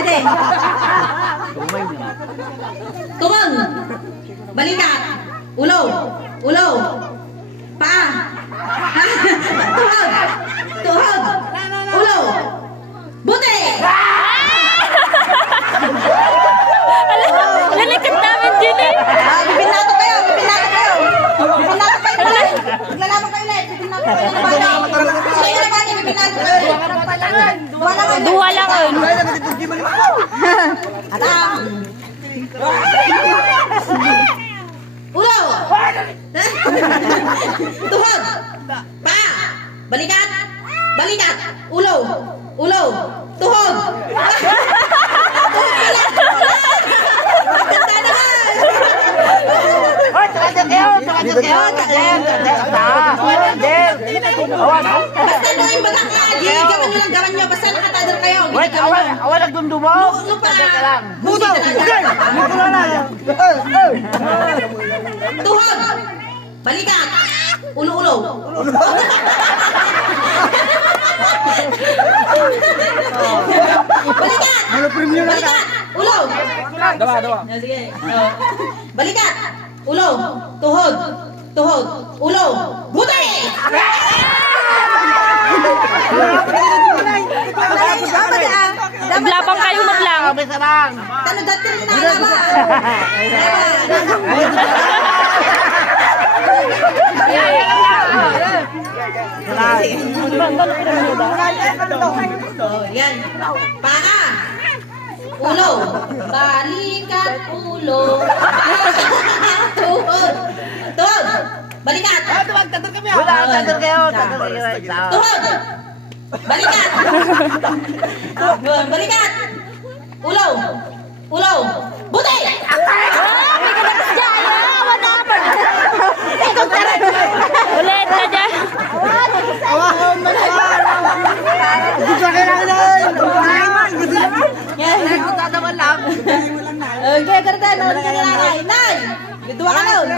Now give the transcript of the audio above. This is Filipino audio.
Pwede. Tumon. Balikat. Ulo. Ulo. Paa. Tuhod. Tuhod. Ulo. Buti. Lalikat namin din eh. Bibinato kayo. Bibinato kayo. Bibinato kayo ulit. Maglalaban kayo ulit. Bibinato kayo ng bata. Sa'yo na bata. Bibinato kayo. Duwa lang yun. Atang. Ulo. Tuhod. Paa. Balikat. Balikat. Ulo. Ulo. Tuhod. Matanda naman. Basta noong baga ka. Di gawan nyo lang gawan nyo. Basta nakatadal kayo. Wait, awan nagdumdumo. Lupa. Buto. Tuhod. Balikat. Ulo-ulo. Balikat. Balikat. Ulo. Dawa. Sige. Balikat. Ulo. Tuhod. Tuhod. Ulo. Buti. Maglabang kayo, maglang. Tanong dati rin na ba? Yan. Paa. Ulo. Balikat. Ulo. Tuhod. Tuhod. Balikat. Tuhod. Balikat. Balikat. Ulo. Ulo. Buti. Ulit na dyan. Okay, karta. Nalagyan nila. Nay. Dua ka nun.